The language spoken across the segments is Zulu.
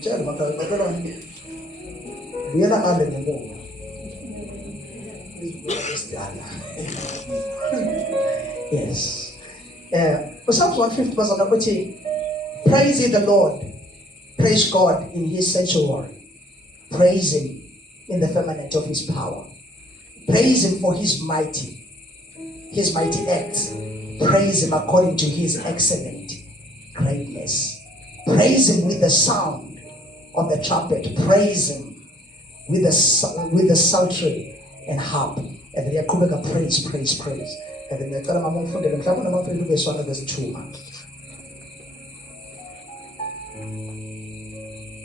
Ngitshela bakala buyela kale ngemuva. Yes. Psalms 150 verse 1, praise ye the Lord, praise God in his sanctuary, praise him in the firmament of his power, praise him for his mighty acts, praise him according to his excellent greatness, praise him with the sound of the trumpet, praise him with the psaltery and harp. And then yaqhubeka praise. And then ngiyacela mama ungifundele mhlawumbe noma ufike verse 1 verse 2.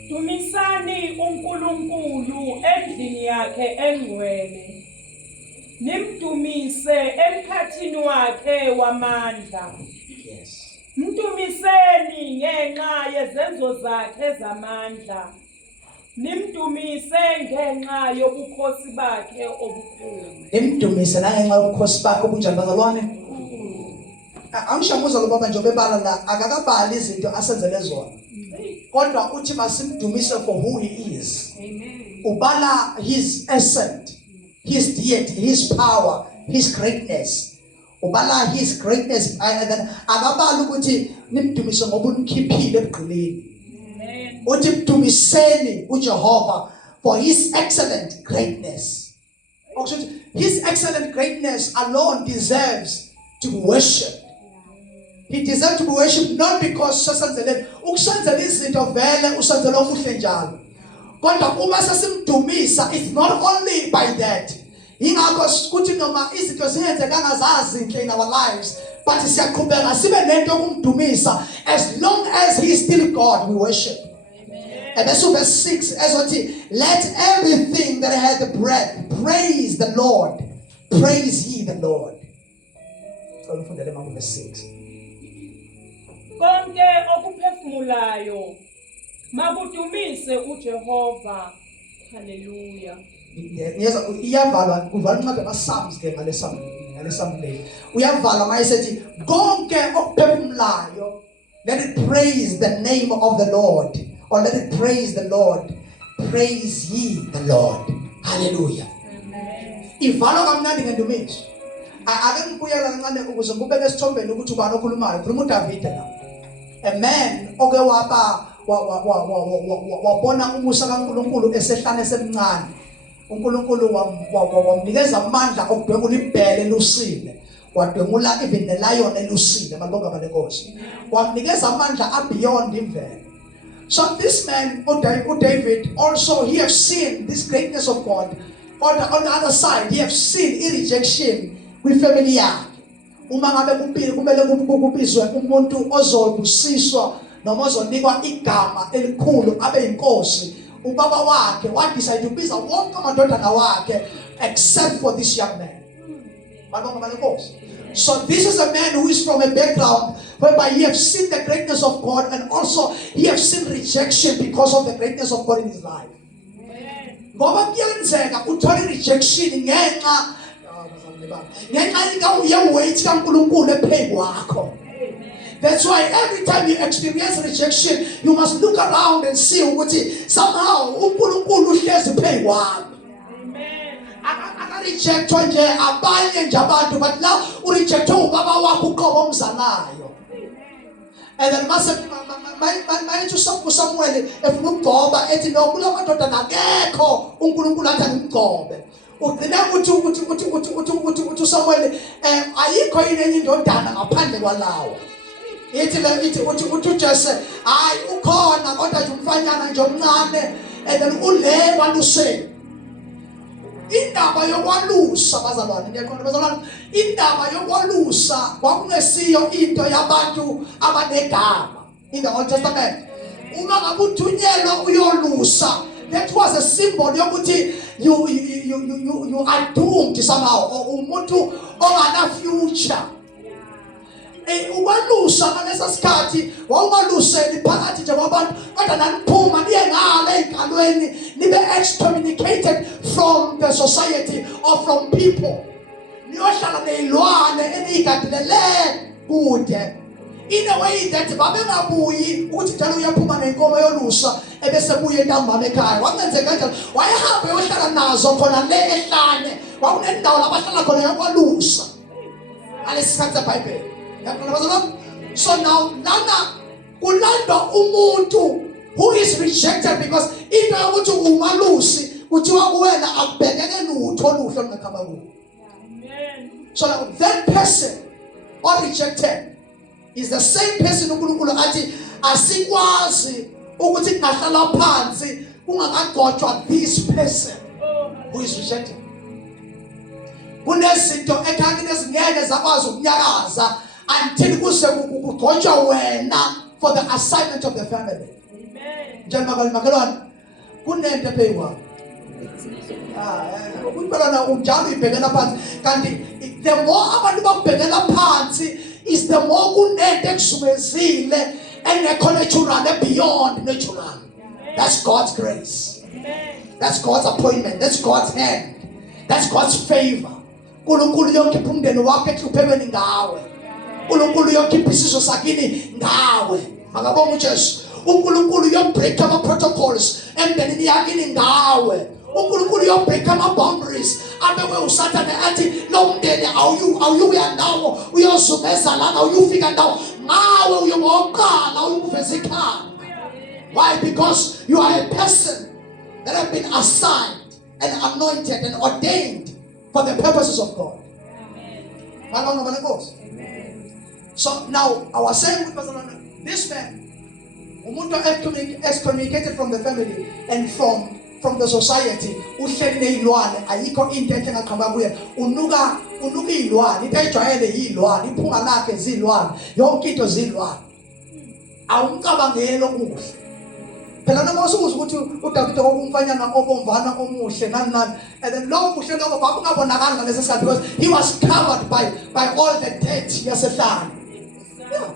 Dumisani uNkulunkulu endlini yakhe engcwele. Nimdumise emkhathini wakhe wamandla. Yes. Mdumiseni ngenxa yezenzo zakhe zamandla. Nimdumise ngenxa yobukhosi bakhe obukhulu. Nimdumise nangenxa yobukhosi bakhe obunjani bazalwane? Angishamuza lo baba njengoba ebala la akakabali izinto asenzele zona. Kodwa uthi masimdumise for who he is. Amen. Ubala his essence, his deity, his power, his greatness. Ubala his greatness, and then akabali ukuthi nimdumise ngoba unikhiphile ebugqilini. Uthi mdumiseni uJehova for his excellent greatness. His excellent greatness alone deserves to be worshipped. He deserves to be worshipped not because ukusenzela izinto vele usenzela okuhle njalo. Kodwa uma sesimdumisa, it's not only by that. Ingakho ukuthi noma izinto ziyenze kangazazi inhle in our lives, but siyaqhubeka sibe nento yokumdumisa. As long as he is still God, we worship. And that's verse 6, as what let everything that hath breath praise the Lord. Praise ye the Lord. So from the verse 6. Konke okuphefumulayo makudumise uJehova. Hallelujah. Yes, uyavalwa kuvalwa incwadi kaPsalms ke ngalesamle. Uyavalwa mayesethi konke okuphefumulayo, let it praise the name of the Lord. Or let it praise the Lord. Praise ye the Lord. Hallelujah. Amen. Ivalwa kamnandi ngendumiso. Ake ngibuyela kancane ukuze ngibeke esithombeni ukuthi ubani okhulumayo. Khuluma uDavid la. A man oke wabona umusa kaNkulunkulu esehlane semncane. uNkulunkulu wamnikeza amandla okudwengula ibhele elusile. Wadwengula even the lion elusile malibonga balenkosi. Wamnikeza amandla beyond imvelo. So this man, David, also he have seen this greatness of God. On the other side, he have seen rejection with family yakhe. Uma ngabe kumele kubizwe umuntu ozobusiswa noma ozonikwa igama elikhulu abe inkosi, ubaba wakhe wadecide ukubiza wonke amadodana wakhe except for this young man. So this is a man who is from a background whereby he have seen the greatness of God, and also he have seen rejection because of the greatness of God in his life. Ngoba kuyenzeka uthole rejection ngenxa ye-weight kaNkulunkulu ephezu kwakho. That's why every time you experience rejection, you must look around and see ukuthi somehow uNkulunkulu uhlezi phezu kwakho. Rejectwa nje abanye nje abantu, but la urejectwa ubaba wakho uqobo omzalayo. And then mayithi Samuel efuna ukugcoba ethi no kula madoda nakekho uNkulunkulu athi ngimgcobe. Ugcina uthi Samuel ayikho yini enye indodana ngaphandle kwalawo. Ithi uJese hayi ukhona kodwa nje umfanyana nje omncane, and then ule waluseni. Indaba yokwalusa bazalwane, ngiyakhona bazalwane, indaba yokwalusa kwakungesiyo into yabantu abanegama in the Old Testament. Uma ngabe uthunyelwa uyolusa, that was a symbol yokuthi you are doomed somehow, or umuntu ongana future. Ukwalusa ngalesa sikhathi wawumaluseni phakathi nje kwabantu, kodwa naniphuma niye ngale enkalweni nibe excommunicated from the society or from people. Niyohlala nezilwane eniyigadilele kude. in a way that babengabuyi ukuthi njalo uyaphuma nenkomo yolusa ebese buye ntambama ekhaya. Kwakenzeka kanjalo, wayehamba eyohlala nazo khona le ehlane, kwakunendawo labahlala khona yakwalusa alesikhathi seBhayibheli. So now lana kulandwa umuntu who is rejected because into yokuthi umalusi kuthiwa kuwena akubhekeke lutho oluhle olungakhamba kuwe. So now that person or rejected is the same person uNkulunkulu athi asikwazi ukuthi ngahlala phansi kungakagotshwa this person who is rejected. Kunezinto ekhangeni ezingeke zakwazi ukunyakaza until kuse kugotshwa wena for the assignment of the family. Amen. Makalwana kunento ephekwa. Ubalana unjalo ibhekela phansi kanti the more abantu bakubhekela phansi is the more kunento ekusumezile engekho natural beyond natural. That's God's grace. That's God's appointment. That's God's hand. That's God's favor. uNkulunkulu yokhipha umndeni wakhe ehluphelweni ngawe. uNkulunkulu yokhipha isizwe sakini ngawe. Makabonga uJesu. uNkulunkulu yobreak ama protocols emndenini yakini ngawe. uNkulunkulu yobreak ama boundaries abekwe uSathane athi lo mndeni awuyuya ndawo uyozumeza lana uyufika ndawo ngawe uyoqala uyuveza ikhaya. Why? Because you are a person that have been assigned and anointed and ordained for the purposes of God. Amen. So now I was saying with this man, umuntu excommunicated from the family and from the society, uhleli nezilwane ayikho into enhle engaqhamba kuye, unuka izilwane, into ejwayele izilwane, iphunga lakhe izilwane, yonke into izilwane. Awumcabangeli okuhle. Phela noma usukuzwa ukuthi uDavide okumfanyana obomvana omuhle nani and then lo muhle lokho babungabonakala ngalesi sikhathi because he was covered by all the dirt yasehlane. Yeah.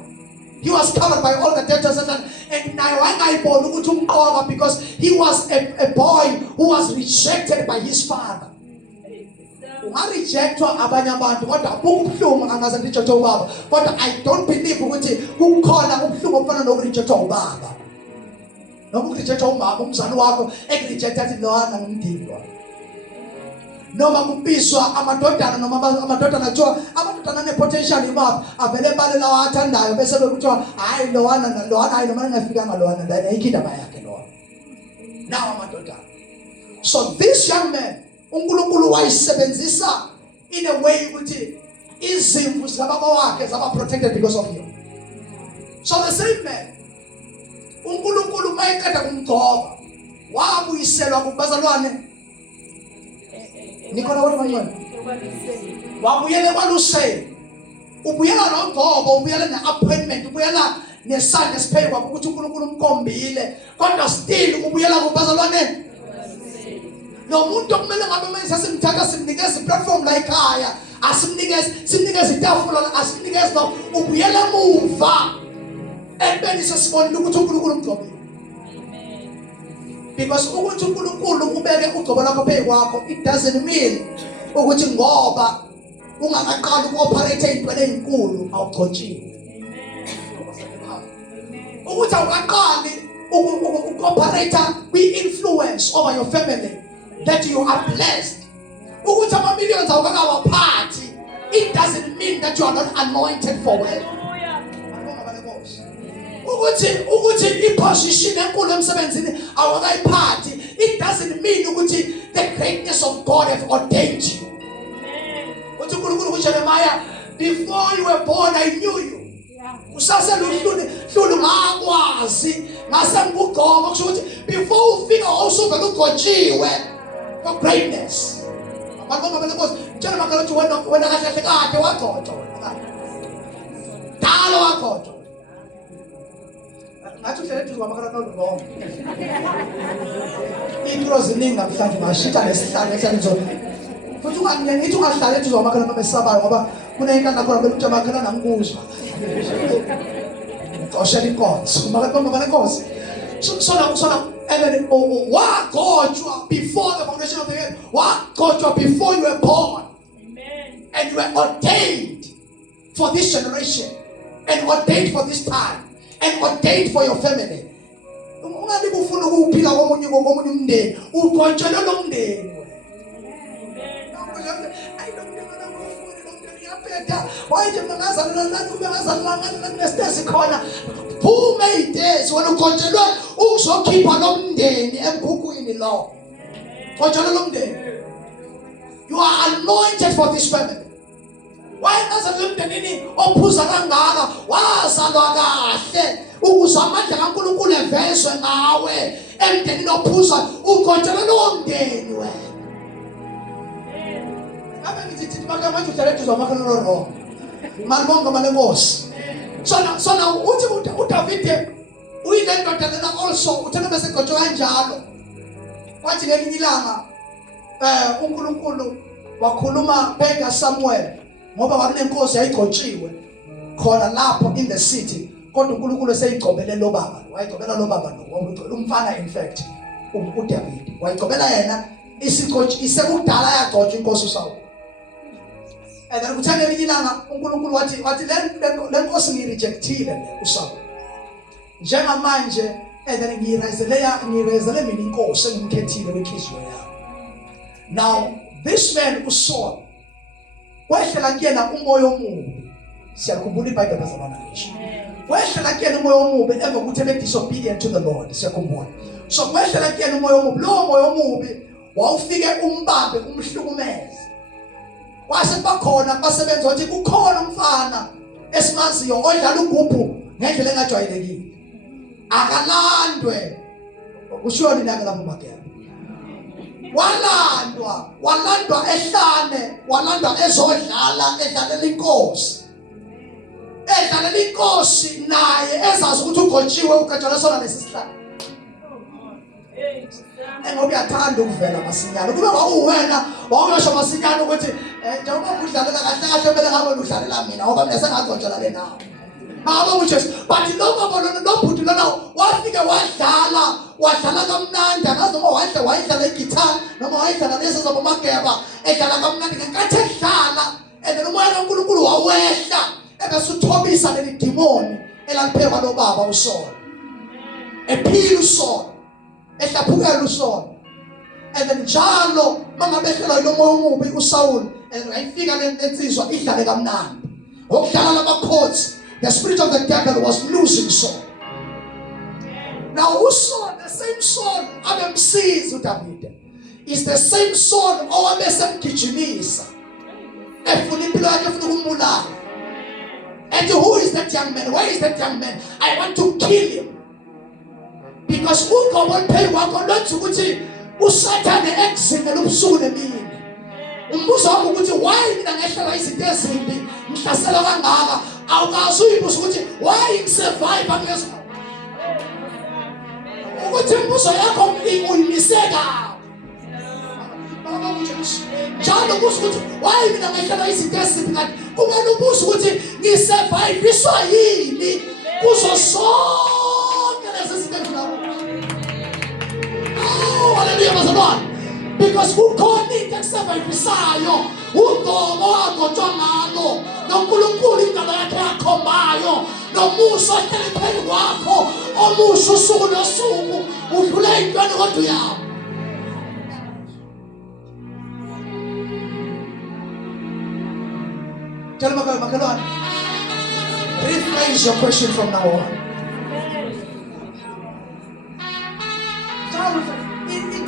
He was covered by all the dirt yasehlane and naye wangayibona ukuthi umqoka because he was a boy who was rejected by his father. Ungarejectwa abanye abantu kodwa ubhlungu angaze rejectwa ubaba kodwa I don't believe ukuthi kukhona ubhlungu ofana nokurejectwa ubaba. Noma ukurejectwa umama umzali wakho ekurejecta athi lona ngumdindwa. Noma kubiswa amadodana noma amadodana athiwa amadodana nepotential imaphi avele balela wathandayo bese bekuthiwa hayi lowana hayi noma ngafika ngalowana la ayikho indaba yakhe lona. Now amadodana. So this young man uNkulunkulu wayisebenzisa in a way ukuthi izimvu zababa wakhe zaba protected because of him. So the same man uNkulunkulu mayeqeda kumgcoba wabuyiselwa kubazalwane Nikhona kodwa manje wabuyela kwaluseni ubuyela nomgcobo ubuyela neappointment ubuyela nesandla esiphekwa ukuthi uNkulunkulu umkombile kodwa still ubuyela kubazalwane. No muntu okumele ngabe manje simthaka simnikeza iplatform la ekhaya simnikeza itafula asimnikeza no ubuyela muva ebeni sesibonile ukuthi uNkulunkulu umgcobile. Because ukuthi uNkulunkulu ubeke ugcobo lakho phezu kwakho it doesn't mean ukuthi ngoba ungaqali ukuoperate intweni ezinkulu awugcotshiwe. Ukuthi awuqali ukuoperate kwi-influence over your family that you are blessed. Ukuthi ama-millions awukakawaphathi it doesn't mean that you are not anointed for wealth. Ukuthi iposition enkulu emsebenzini awakayiphathi it doesn't mean ukuthi the greatness of God have ordained you. Uthi uNkulunkulu kuJeremiah, before you were born I knew you. Usasele uhlulu ngakwazi ngasengugqoka kusho ukuthi before ufika usuvela ugotshiwe for greatness. Abantu ngabele Nkosi tshela makala ukuthi wena kahle kade wagcotshwa dalo wagcotshwa ngathi uhlele duze kwamakhala nolungo intro ziningi namhlanje ngashita lesihlalo esenizona futhi ngithi ungahlala eduze kwamakhala noma esabayo ngoba kunenkanda khona bekuthi amakhala namkuzwa oshela inkonzo makala Nkosi so and then wagcotshwa before the foundation of the earth, wagcotshwa before you were born. Amen. And you were ordained for this generation and ordained for this time and ordained for your family. Ungabe ufuna ukuphila komunye umndeni, ugonjele lo mndeni. Why do who made this? When you continue, also keep on them and cook in the law. You are anointed for this family. Why doesn't the nini opusaranga? Was a loga? Usamaka Uncle Vessel nawe, and then no pusa, who continue long day anyway. Malmonga malemos. So now utavite uinenda tena also utanabese kotoa njalo. Wathi ngelilanga uNkulunkulu wakhuluma beka Samuel ngoba wakunenkosi yayigotshiwe khona lapho in the city kodwa uNkulunkulu eseyigcobele lo baba wayigcobela lo baba lo umfana in fact uDavid wayigcobela yena isikotshi isekudala yagcotshwa inkosi uSaul. And then kuthanda ngelilanga uNkulunkulu wathi le nkosi ngirejectile uSaul njengamanje and then ngirezele mina inkosi engimkhethile wenhliziyo yami. Now this man uSaul wehlela kuyena umoya omubi. Siyakhumbula iBhayibheli bazalwana ngisho wehlela kuyena umoya omubi emva ukuthi ebe disobedient to the Lord. Siyakhumbula so wehlela kuyena umoya omubi. Lo moya omubi wawufike umbambe umhlukumeze. Wase bakhona basebenza ukuthi kukhona umfana esimaziyo odlala ugubhu ngendlela engajwayelekile akalandwe usho nini akalapho makela walandwa ehlane walandwa ezodlala edlalela inkosi naye ezazi ukuthi ugotshiwe ugatshala sona lesisihlalo ngoba uyathanda ukuvela masinyane kube wawuwena wawuyosho masinyane ukuthi njengoba udlalela kahle kumele ngabe udlalela mina ngoba mina sengagotshala lenawo baba uJesu but lo bhuti lona wafike wadlala kamnandi akazi noma wayidlala igitara noma wayidlala lezi zabomageba edlala kamnandi ngenkathi edlala and umoya kaNkulunkulu wawehla ebesithobisa leli demoni elaliphekwa lo baba uSaul ephila uSaul ehlaphukela uSaul and then njalo mangabehlelwa lo moya omubi uSaul and ayifika lensizwa idlale kamnandi okudlala lamakhosi. The spirit of the devil was losing Saul. Now uSaul, the same Saul abemsiza uDavid is the same Saul owabesemgijimisa efuna impilo yakhe efuna ukumbulala. And who is that young man? Where is that young man? I want to kill him. Because uGobo pay wakho lothi ukuthi uSathane ekuzingela ubusuku nemini. Umbuzo wakho ukuthi why mina ngehlala izinto ezimbi ngihlasela kangaka awukazi uyibuza ukuthi why ngisurvive ngezo ukuthi umbuzo yakho uyimiseka baba uJesu njalo ubuza ukuthi why mina ngehlala izinto ezimbi kanti kumele ubuza ukuthi ngisurvive iswa yini kuzo sonke lezi zinto ngilapho. Oh hallelujah bazalwane. Because kukhona into ekusurvivisayo uGobo wagotshwa ngalo noNkulunkulu indaba yakhe yakhombayo nomusa ohleli phezu kwakho omusha usuku nosuku udlula intweni kodwa uyawo. Tell makhelwane rephrase your question from now on.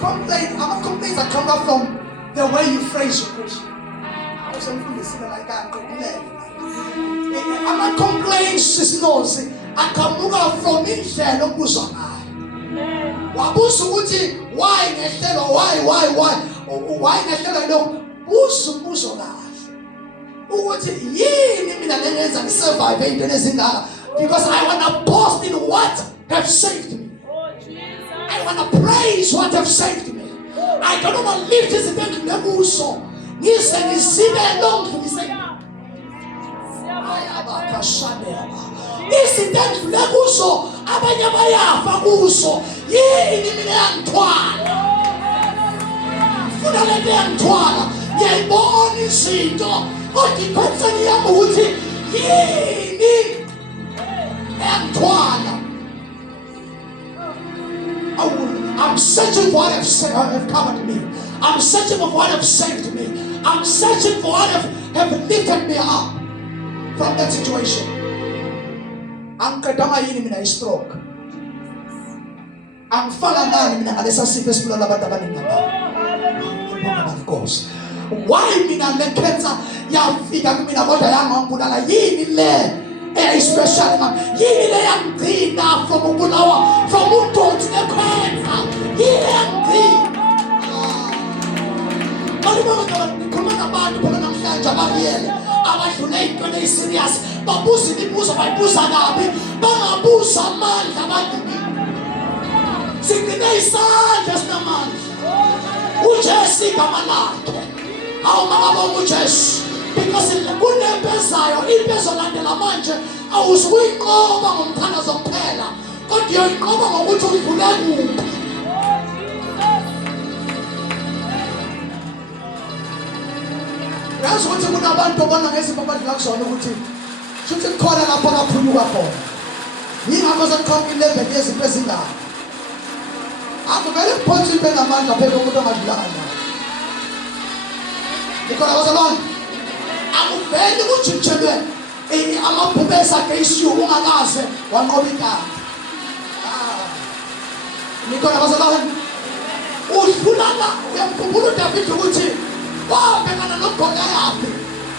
Our complaints are come up from the way you phrase your question. I was listening like that. I'm not complaining, sis knows. I come from indlela okuzwa ngayo. Wabuza ukuthi why ngehlelo why ngehlelo lo ubuzo kahle. Ukuthi yini mina lengenza ngisurvive into ezingaka because I want to boast in what have saved me. I want to praise what have saved me. I don't want to lift this event in the buso. Nise nisibe lonke nise. This event in the buso. Abanye bayafa kuso. Yini mina yangithwala. Funa lento yangithwala. Ngiyayibona izinto. Kodwa ikhonseni yami ukuthi yini have covered me. I'm searching for what have saved me. I'm searching for what have lifted me up from that situation. Angikadanga yini mina i-stroke. Angifana nani mina ngalesa sifo esibulala abantu abaningi ngapha. Because why mina le cancer yafika kumina kodwa yangangibulala yini le especially man yini le yangigcina from ubulawa from udoti ne-cancer yini yangigcina. Ngikhuluma nabantu phela namhlanje ababiyele abadlule ey'ntweni eyi-serious babuza imibuzo bayibuza kabi bangabuza amandla abaningi. Sigcine isandla sinamandla uJesu igama lakhe awumangabonga uJesu because kunempi ezayo impi ezolandela manje awuzukuyinqoba ngomthandazo kuphela kodwa uyoyinqoba ngokuthi udlule kuphi. Yazi ukuthi kunabantu abona ngezinto abadlula kuzona ukuthi shuthi kukhona lapho kaphuluka khona. Yingakho sekukhonkile ilevel yezinto ezingaka. Akuvele kuphonse into enamandla phela umuntu ongadlulanga nayo. Nikhona bazalwane. Akuvele kujitshelwe amabhubesi akhe isiyuku ungakaze wanqoba inkani. Nikhona bazalwane. Udlulana uyamkhumbula uDavid ukuthi wabhekana noGoliathi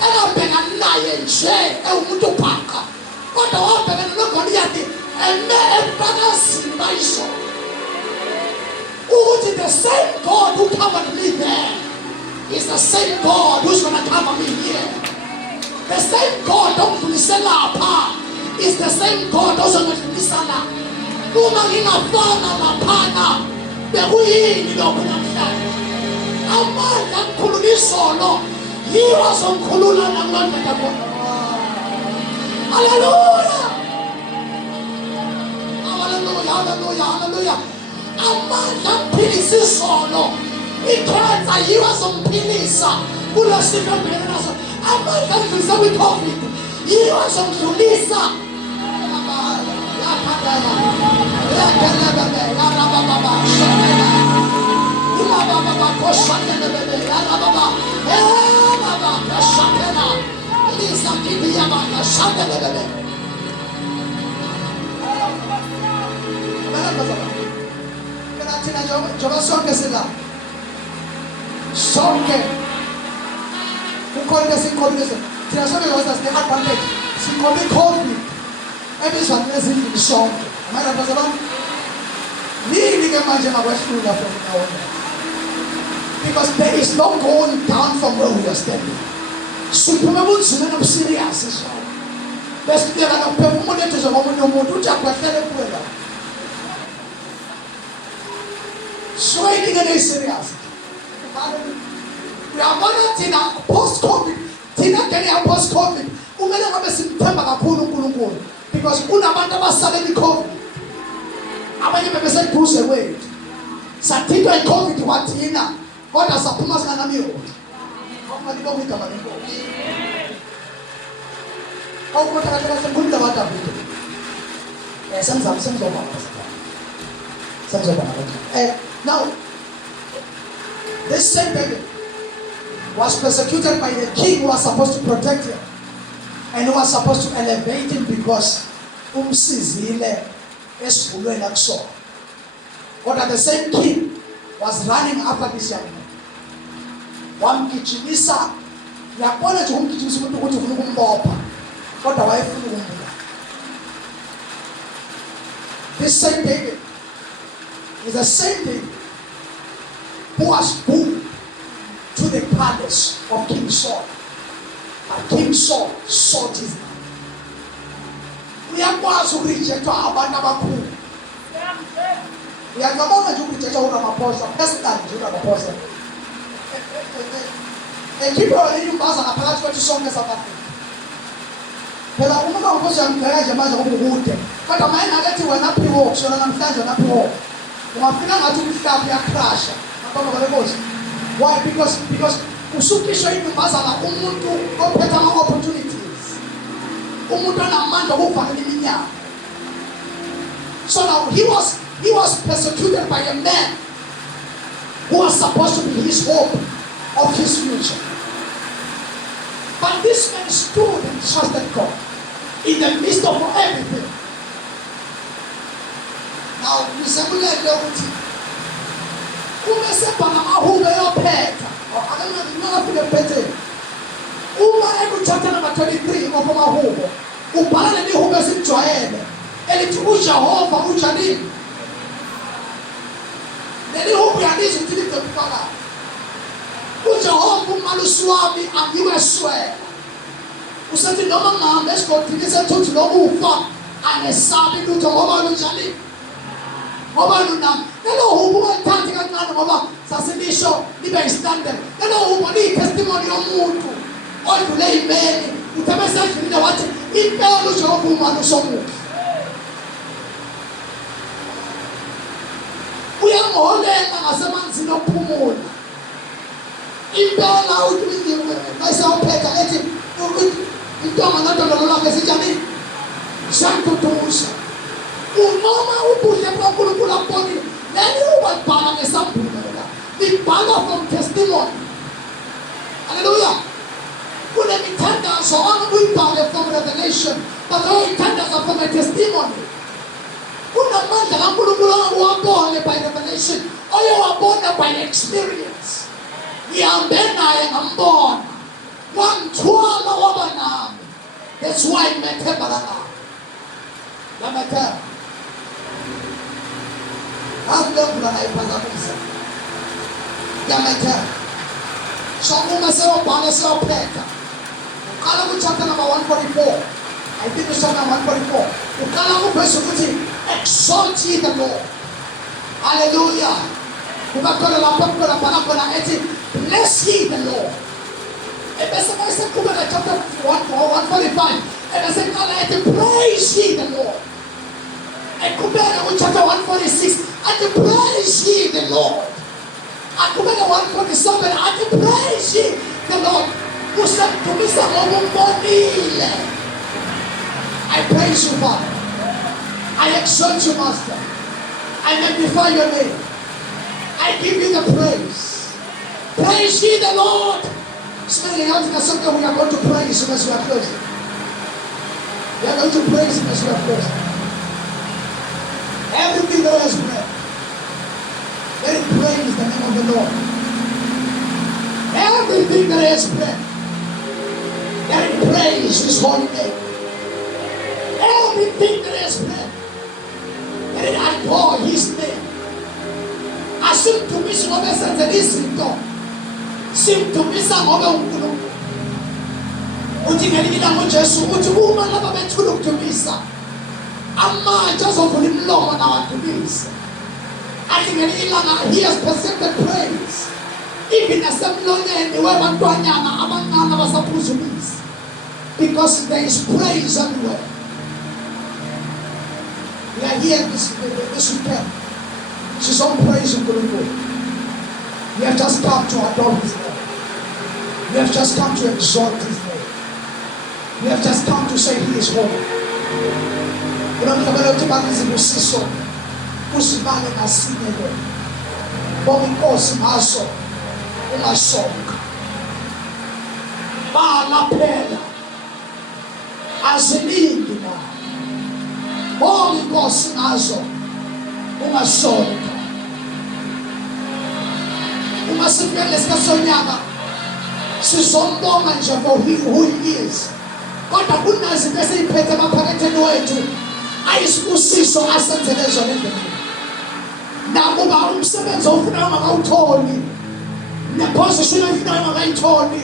engabhekani naye nje ewumuntu ophaqa kodwa wabhekana noGoliathi ebakazini bayisona ukuthi the same God who covered me there is the same God who's going to cover me here. The same God ongidlulise lapha is the same God ozongidlulisa la. Uma ngingafana laphana bekuyini lokho namhlanje amandla akukhulula isono yiwo azomkhulula nakulondeka khona. Hallelujah, hallelujah, hallelujah, hallelujah. Amandla akuphilisa isono ikhenza yiwo azomphilisa kula sifo ebhekene naso. Amandla akudlulisa kwi-COVID yiwo azomdlulisa. Coba sonke sila sonke kukhona sinkobi thina sonke ngoba sine advantage sinkobi COVID ebizwa ngezindlu sonke amara bazalwane nini ke manje ngakwehlula from now on because there is no going down from where we are standing. Suphume bunzima nobuserious so besideka nokuphefumula ethu njengomunye umuntu uthi akwehlele kuwe la swaying and serious. Uyabona thina post COVID thina kenya post COVID kumele ngabe simthemba kakhulu uNkulunkulu because kunabantu abasalele iCovid abanye bebeseduze kwethu sathintwa iCovid wathina kodwa saphuma singanamiyo awumalibonga igama lenkosi awukothakala sekhulula abantu abethu semzobona now this same baby was persecuted by the king who was supposed to protect him and who was supposed to elevate him because umsizile esifulweni akusona. But the same king was running after this young man. Wamgijimisa yabona nje umgijimisa umuntu ukuthi ufuna ukumbopha kodwa wayefuna ukumbulala. This same David is the same David who was moved to the palace of King Saul. And King Saul sought his life. Uyakwazi ukurejectwa abantu abakhulu. Uyangabona nje ukurejectwa uRamaphosa, personal nje uRamaphosa. Ekipo yayimbaza ngaphakathi kwethu sonke South Africa. Phela uRamaphosa yamgaya nje manje ngobukude. Kodwa maye ngathi wena phiwo kusona namhlanje wena phiwo. Ungafika ngathi umhlaba uyacrash. Ngoba balekhosi. Why? Because usukisho imbazana umuntu ophethe ama opportunities. Umuntu onamandla okuvala iminyaka. So now he was persecuted by a man who was supposed to be his hope of his future. But this man stood and trusted God in the midst of everything. Now, Mr. Uma chapter number 23 of Mahubo, ubhala lelihubo esimjwayele elithi uJehova ujanini. Lelihubo yalizwi ukuthi lidokufaka. uJehova umalusi wami angiweswela. Usethi noma ngihamba esigodini sethuthi lokufa angesabi lutho ngoba lunjani? Ngoba lunami. Lelo hubo walithandi kancane ngoba sasilisho libe yistandard. Lelo hubo liyitestimony yomuntu odlule imeni. Uthe sedlulile wathi impela uJehova umalusi omuhle. Uyangiholela ngasemanzini okuphumula. Impela uthi mayisawuphetha ethi intonga nodondolo lwakhe sitshani santutusa. Unoma ubuhle boNkulunkulu abonile leli ubabhala ngesambhulela libhala from testimony. Hallelujah. Kunemithandazo anguyibhale from revelation, but all mithandazo from a testimony. Kunamandla kaNkulunkulu owabona by revelation, oyewabona by experience. Ngihambe naye ngambona, wangithwala waba nami. That's why ngimethemba kangaka. Ngamathemba. Ngavula nayiphazamisa. Ngamathemba. So uma sewabhala sewaphetha. Uqala ku-chapter number 144. I think it's chapter 144. Uqala ku-verse ukuthi exalt ye the Lord. Hallelujah. Kubakhona lapho kukhona bhala khona ethi bless ye the Lord. Ebese mayiseqhubeka chapter 145. Ebese kuqala ethi praise ye the Lord. Eqhubeka ku-chapter 146 athi praise ye the Lord. Eqhubeka 147 athi praise ye the Lord. Usamdumisa ngoba umbonile. I praise you, Father. I exalt you, Master. I magnify your name. I give you the praise. Praise ye the Lord. Smelling out in a second, we are going to praise him as we are closing. We are going to praise him as we are closing. Everything that has breath, let it praise the name of the Lord. Everything that has breath, let it praise his holy name. Everything that has breath, let it adore his name. Asimtumisi ngoba esenze izinto, simtumisa ngoba uNkulunkulu. Uthi ngelinye ilanga uJesu uthi uma laba bethula ukutumisa, amanje azovula imilomo nawatumisa. Athi ngelinye ilanga he has perfected praise. Even nasemlonyeni webantwanyana abancane abasaphuzumisa. Because there is praise everywhere. We are here this weekend. His own praise and glory. We have just come to adore his name. We have just come to exalt his name. We have just come to say he is holy. Unamkabela uthibanizi busiso. Usibane nasinele. Bonke inkosi ngaso ungasonga. Balaphela. Aziningi na. Bonke inkosi ngaso ungasonga. Uma sifike sikasonyaka sizombonga nje for who he is. Kodwa kunazinto esiyiphethe maphaketheni wethu ayisibusiso asenzele zona endlini. Nakuba umsebenzi ofuna ungawutholi, neposition ofuna ungayitholi,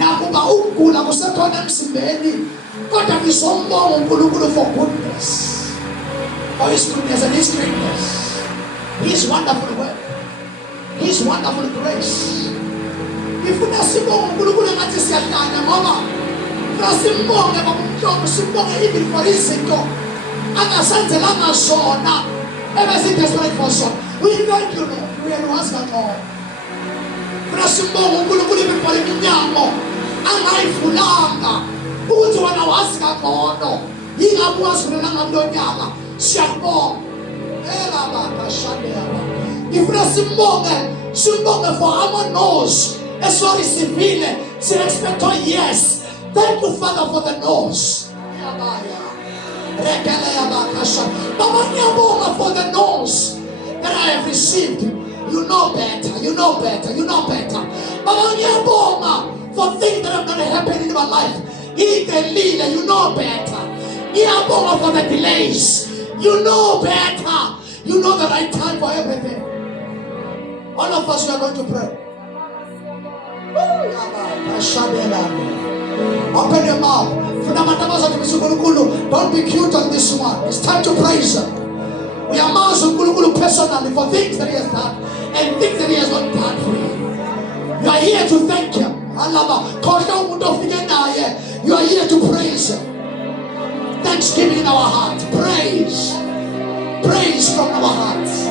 nakuba ukugula kusekhona emzimbeni, kodwa ngizombonga uNkulunkulu for goodness. For his goodness and his greatness. His wonderful work. His wonderful grace. Ifuna sibonge uNkulunkulu ngathi siyahlanya ngoba simbonge ngokumhlobo, simbonge even for izinto angasenzelanga zona ebesidesperate for zona. We thank you, Lord. Uyaluwazi kangcono. Funa simbonge uNkulunkulu even for iminyango angayivulanga ukuthi wena wazi kangcono. Yingabe wazivulelanga mlonyaka. Siyabonga. Elaba kashande yaba. Ifuna simbonge Sibonge for our nose. Sorry, sivile. Si expect yes. Thank you, Father, for the nose. Baba ngiyabonga for the nose that I have received. You know better. You know better. You know better. Baba ngiyabonga for things that are going to happen in my life. You know better. Ngiyabonga for the delays. You know better. You know the right time for everything. All of us, we are going to pray. Open your mouth. Don't be cute on this one. It's time to praise Him. We are personally for things that He has done and things that He has not done for you. You are here to thank Him. You are here to praise Him. Thanksgiving in our hearts. Praise. Praise from our hearts.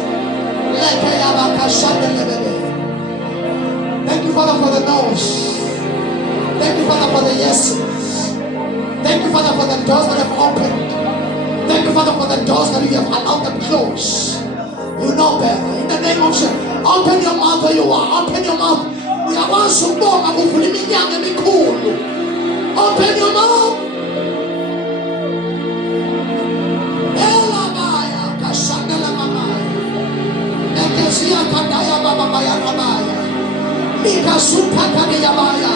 Thank you, Father, for the nose. Thank you, Father, for the yeses. Thank you, Father, for the doors that have opened. Thank you, Father, for the doors that you have allowed them close. You know better. In the name of Jesus, open your mouth where you are. Open your mouth. We are one sumbonga uvuliminyanga emikhulu. Open your mouth. Elabaya kashandela mamaya. Ekezia kadaya baba baya rabaya. Mikasuka kadaya baya.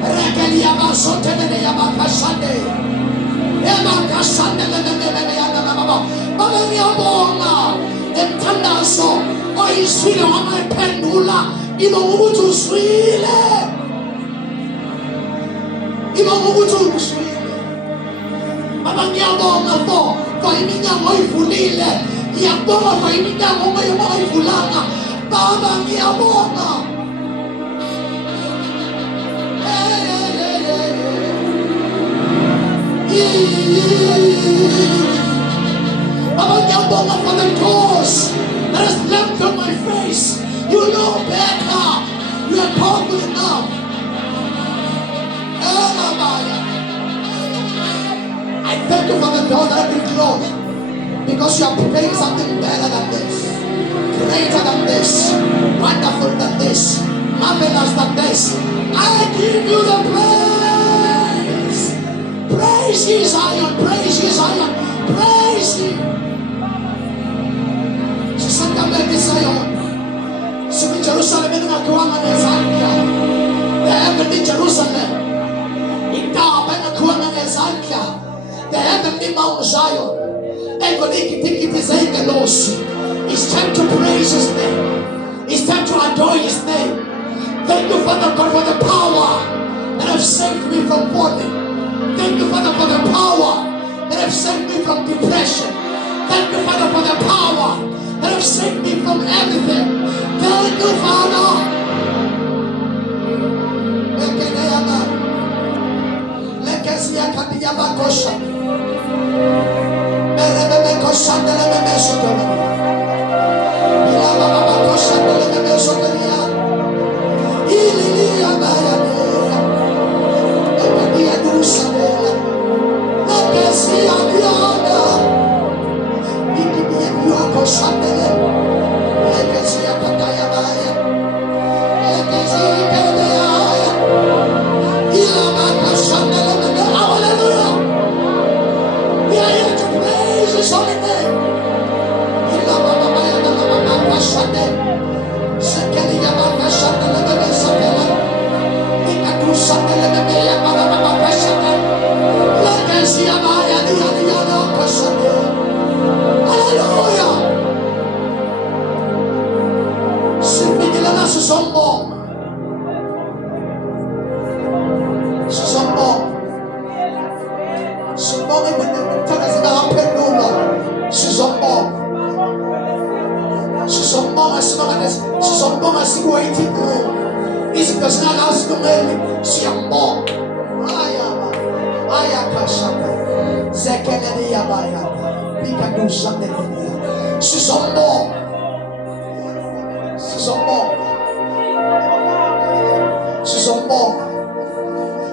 Regelia basotele ya bakashande. Eba kashande le ya baba. Baba ngiyabonga emthandazo oyiswile wamaphendula ibo ukuthi uswile. Ibo ukuthi uswile. Baba ngiyabonga for iminyango oyivulile. Ngiyabonga for iminyango oyivulanga. Baba ngiyabonga. Baba ngiyabonga for the doors that has left on my face. You know better. You are powerful enough. I thank you for the door that have been closed because you are preparing something better than this, greater than this, wonderful than this, marvelous than this. I give you the praise. Praise Ye Zion, praise Ye Zion, praise Ye. Sisangambe Zion. Sumi Jerusalem inakuanga nezankia. The heavenly Jerusalem. Indaba inakuanga nezankia. The heavenly Mount Zion. It's time to praise His name. It's time to adore His name. Thank you, Father God, for the power that have saved me from falling. Thank you, Father, for the power that have saved me from depression. Thank you, Father, for the power that have saved me from everything. Thank you, Father.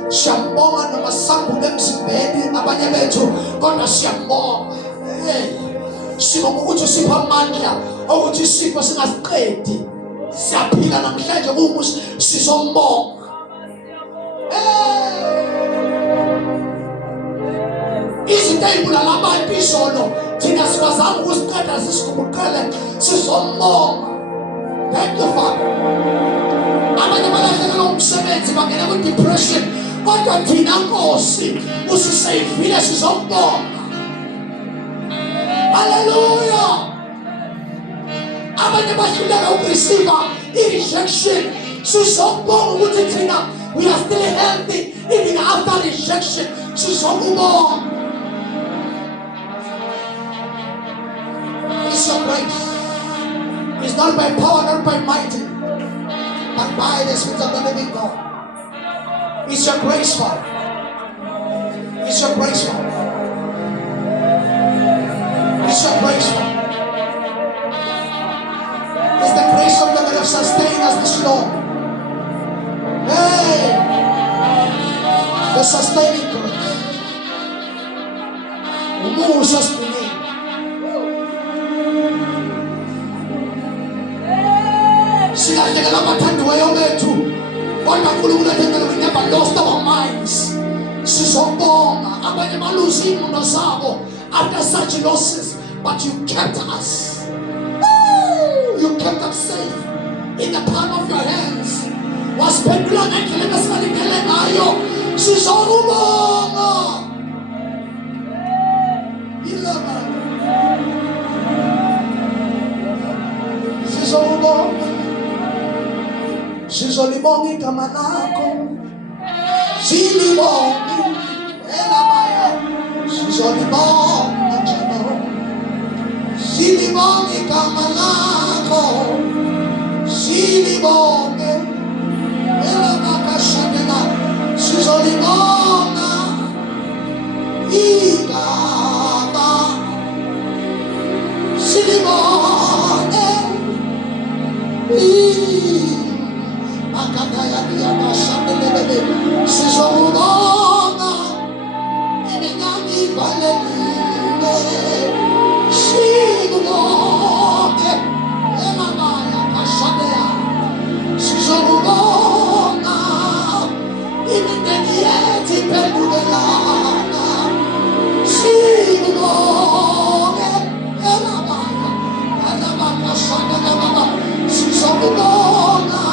Siyambonga namasambu emzimbeni abanye bethu kodwa siyambonga. Sibonga ukuthi usipha amandla ukuthi isifo singasiqedi. siyaphila namhlanje umusa sizombonga. Izinto ezibulala abantu isono thina sikwazanga ukusiqeda sisigubuqele sizombonga. Thank you Father. Abanye balahlekelwa umsebenzi bangena ku-depression kodwa thina Nkosi usisayivile sizombonga. Hallelujah. Abanye bahluleka ukureceive i-rejection sizombonga ukuthi thina we are still healthy even after rejection sizombonga. It's your grace. It's not by power, not by might, but by the Spirit of the living God. It's your grace, Father. It's your grace, Father. It's your grace, Father. It's the grace of God that has sustained us this long. Hey! The sustaining grace. Umusa sustaining. Silahlekela abathandiweyo bethu kodwa uNkulunkulu athengele we never lost our minds. Sizombonga abanye baluza iy'moto zabo after such losses but you kept us. You kept us safe in the palm of your hands. Wasiphendula ngendlela esingalindele ngayo. Sizombonga. Sizombonga. Sizolibonga igama lakho. Silibonga elamaya. Sizolibonga njalo. Silibonga igama lakho. Silibonga elamakashadela. Sizolibonga igama. Silibonga sizobonga iminyaka ivalekile. Sikubonge emamaya kashabeya. Sizobonga imindeni yethu iphendukelana. Sikubonge emamaya kalamakashadela baba. Sizobonga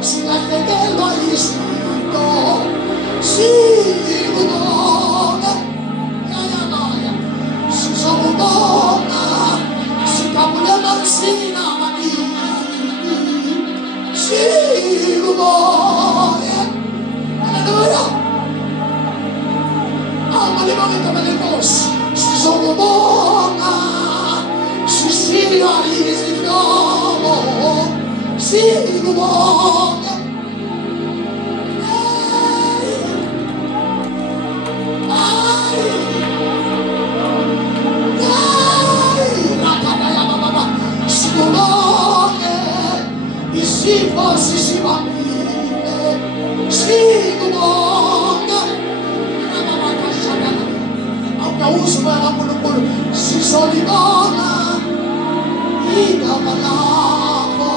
silahlekelwa izinto. Sikubonga yayamaya. Sizobonga sikabule emanzini amaningi. Sikubonga. Hallelujah. Amalibonga igama lenkosi. Sizobonga sisiywa izinhlobo. Sikubonga. Sikubonge isifo sisibambile. Sikubonge awukawuzwa kaNkulunkulu. Sizolibonga igama lakho.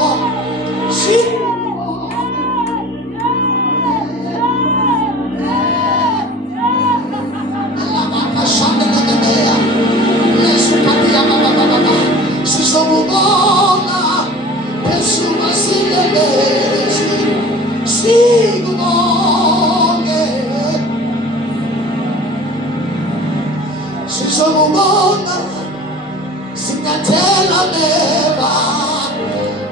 Sizobonga esuma silelezi. Sikubonge. Sizobonga sinyathela neba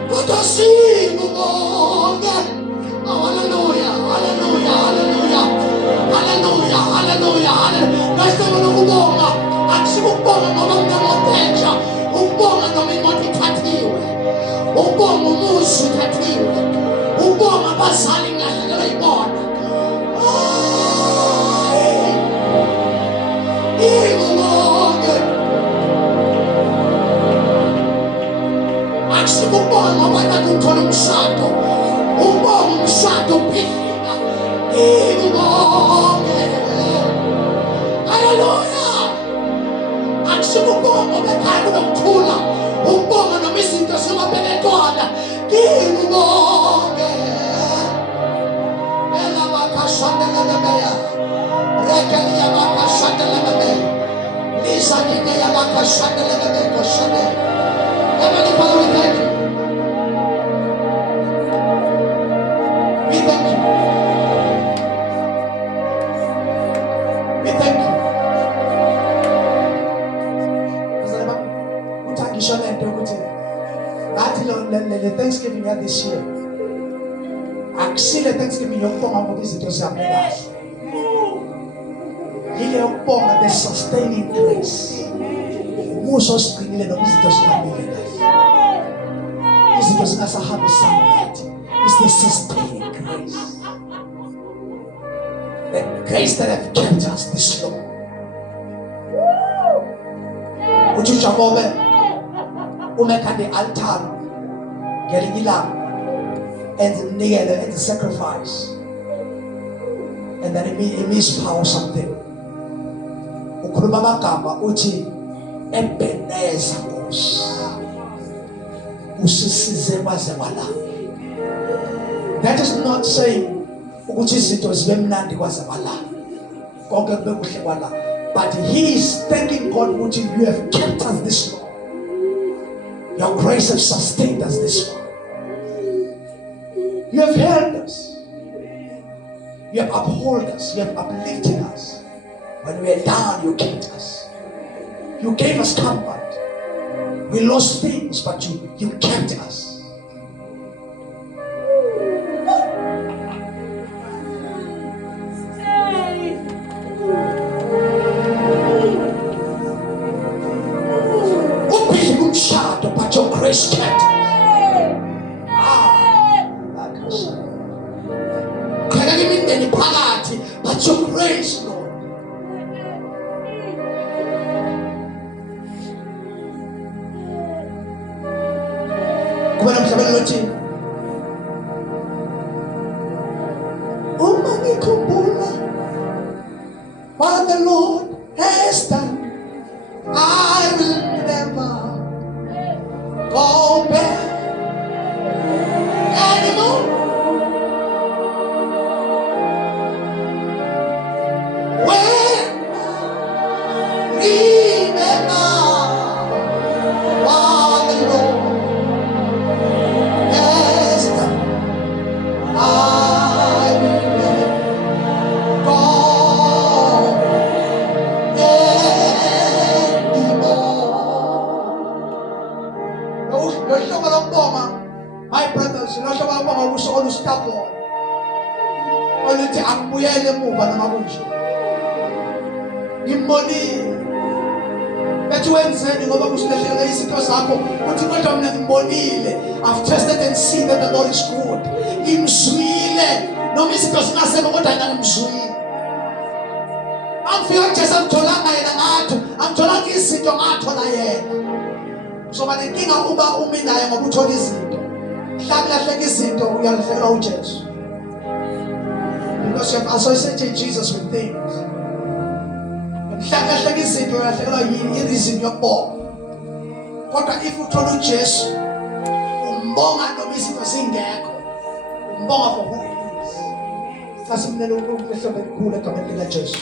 kodwa sikubonge. Hallelujah, hallelujah, hallelujah, hallelujah, hallelujah, hallelujah. Ngasibona ukubonga akusikubonga ngoba kunemoteja. Ukubonga noma imoto ithathiwe. Ukubonga umuzi uthathiwe. Ukubonga abazali ngahlekelwa yibona. Ikubonge. Akusikubonga ngoba kade uthola umshado. Ukubonga umshado uphilika. Ikubonge. Hallelujah. Akusikubonga ngoba ekhaya kunokuthula. Ukubonga noma izinto zingabheketwana. Ikubonge. Isakine yabaka shandele bebeko shandele. Heavenly Father, we thank you. We thank you. We thank you. Utangisho lento ukuthi ngathi le Thanksgiving ya this year. Akusile Thanksgiving yokubonga ngoba izinto zihambe kahle. Ile yokubonga the sustaining grace. Umuso siqinile noma izinto zihambile kahle. Izinto zingasahambisani nathi. It's the sustaining grace. The grace that have kept us this long. Uthi Jacobe umekhande altar ngelinye ilanga and the sacrifice, and then it means power something. Ukhuluma amagama uthi Ebeneza Nkosi usisize kwaze kwala. That is not saying ukuthi izinto zibe mnandi kwaze kwala konke kube kuhle kwala, but he is thanking God ukuthi you have kept us this long. Your grace has sustained us this long. You have held us. You have upheld us. You have uplifted us. When we are down, you kept us. You gave us comfort. We lost things, but you kept us. But your grace kept us. But your grace, Lord. Kumana msabeni wote. Umangikumbula what the Lord has done. I will never go back anymore. My brothers, you know about what was all stop on. Only to akuyele muva namabusho. Imboni. Bethi wenzeni ngoba kusilehlele izinto zakho. Uthi kodwa mina ngimbonile. I've tested and seen that the Lord is good. Ngimzwile. Noma izinto zingasebe kodwa yena ngimzwile. Angifika nje samtholanga yena ngathi, angitholanga izinto ngathola yena. So banenkinga uba umi naye ngoba uthola izinto. Mhlawumbe izinto uyalifela uJesu. Because you have associated Jesus with things. Mhlawumbe izinto uyalifela izinto yokubonga. Kodwa if uthola uJesu, umbonga noma izinto zingekho. Umbonga for who he is. Sasimlele ukuhlobeka kukhulu egameni likaJesu.